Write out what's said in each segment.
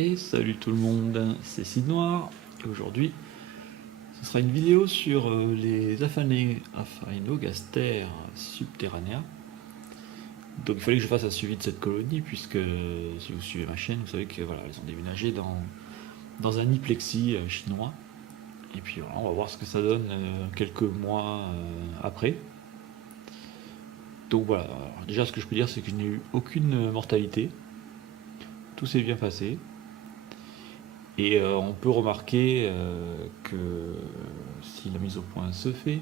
Et salut tout le monde, c'est Sid Noir et aujourd'hui ce sera une vidéo sur les Aphaniogastères subterranea. Donc il fallait que je fasse un suivi de cette colonie puisque si vous suivez ma chaîne vous savez que voilà, elles ont déménagé dans un nid plexi chinois. Et puis voilà, on va voir ce que ça donne quelques mois après. Donc voilà, alors, déjà ce que je peux dire c'est que je n'ai eu aucune mortalité, tout s'est bien passé. Et on peut remarquer que si la mise au point se fait,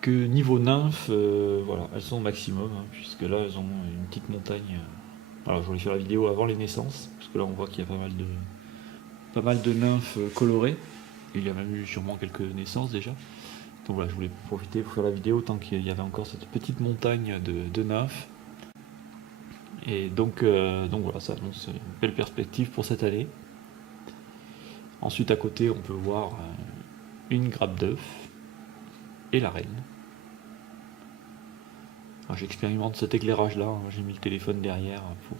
que niveau nymphes, voilà, elles sont au maximum, hein, puisque là elles ont une petite montagne. Alors je voulais faire la vidéo avant les naissances, parce que là on voit qu'il y a pas mal de nymphes colorées. Il y a même eu sûrement quelques naissances déjà. Donc voilà, je voulais profiter pour faire la vidéo tant qu'il y avait encore cette petite montagne de nymphes. Et donc voilà, ça annonce une belle perspective pour cette année. Ensuite à côté on peut voir une grappe d'œufs et la reine. J'expérimente cet éclairage là, j'ai mis le téléphone derrière pour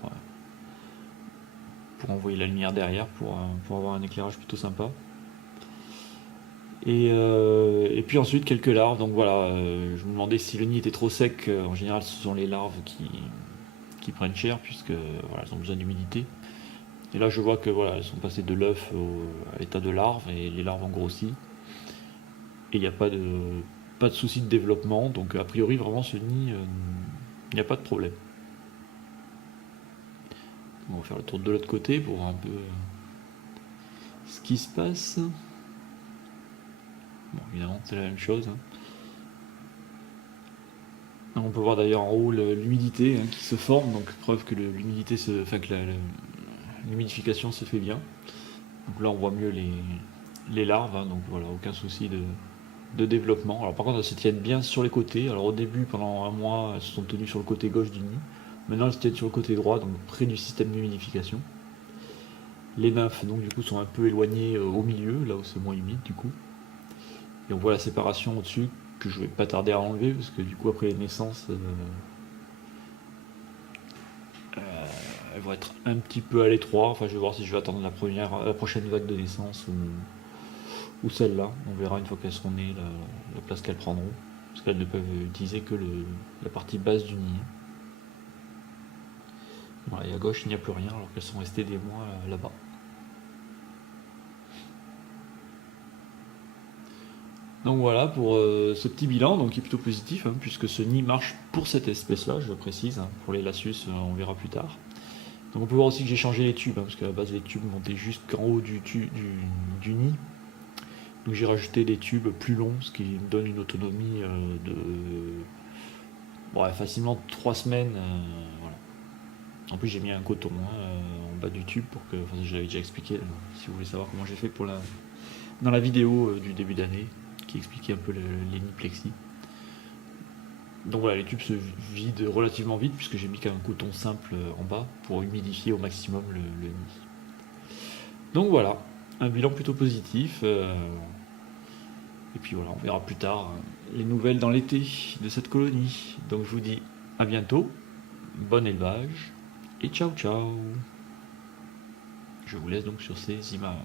envoyer la lumière derrière pour avoir un éclairage plutôt sympa. Et puis ensuite quelques larves, donc voilà, je me demandais si le nid était trop sec, en général ce sont les larves qui prennent cher puisque voilà, elles ont besoin d'humidité. Et là je vois que voilà, elles sont passées de l'œuf à l'état de larve et les larves ont grossi. Et il n'y a pas de souci de développement, donc a priori vraiment ce nid, il n'y a pas de problème. On va faire le tour de l'autre côté pour voir un peu ce qui se passe. Bon, évidemment, c'est la même chose. On peut voir d'ailleurs en haut l'humidité qui se forme, donc preuve que l'humidité enfin que l'humidification se fait bien. Donc là, on voit mieux les larves, donc voilà, aucun souci de développement. Alors par contre, elles se tiennent bien sur les côtés. Alors au début, pendant un mois, elles se sont tenues sur le côté gauche du nid. Maintenant, elles se tiennent sur le côté droit, donc près du système d'humidification. Les nymphes, donc du coup, sont un peu éloignées au milieu, là où c'est moins humide du coup. Et on voit la séparation au-dessus que je vais pas tarder à enlever parce que du coup, après les naissances, elles vont être un petit peu à l'étroit. Enfin, je vais voir si je vais attendre la prochaine vague de naissance ou celle-là. On verra une fois qu'elles seront nées la place qu'elles prendront. Parce qu'elles ne peuvent utiliser que la partie basse du nid. Voilà, et à gauche, il n'y a plus rien alors qu'elles sont restées des mois là-bas. Donc voilà pour ce petit bilan, donc qui est plutôt positif, puisque ce nid marche pour cette espèce-là, je le précise. Pour les Lasius, on verra plus tard. Donc on peut voir aussi que j'ai changé les tubes, parce qu'à la base les tubes montaient jusqu'en haut du nid. Donc j'ai rajouté des tubes plus longs, ce qui me donne une autonomie facilement 3 semaines. Voilà. En plus j'ai mis un coton en bas du tube pour que, enfin je l'avais déjà expliqué, si vous voulez savoir comment j'ai fait dans la vidéo du début d'année, qui expliquait un peu les nids plexi. Donc voilà, les tubes se vident relativement vite puisque j'ai mis qu'un coton simple en bas pour humidifier au maximum le nid. Donc voilà, un bilan plutôt positif. Et puis voilà, on verra plus tard les nouvelles dans l'été de cette colonie. Donc je vous dis à bientôt, bon élevage et ciao ciao. Je vous laisse donc sur ces images.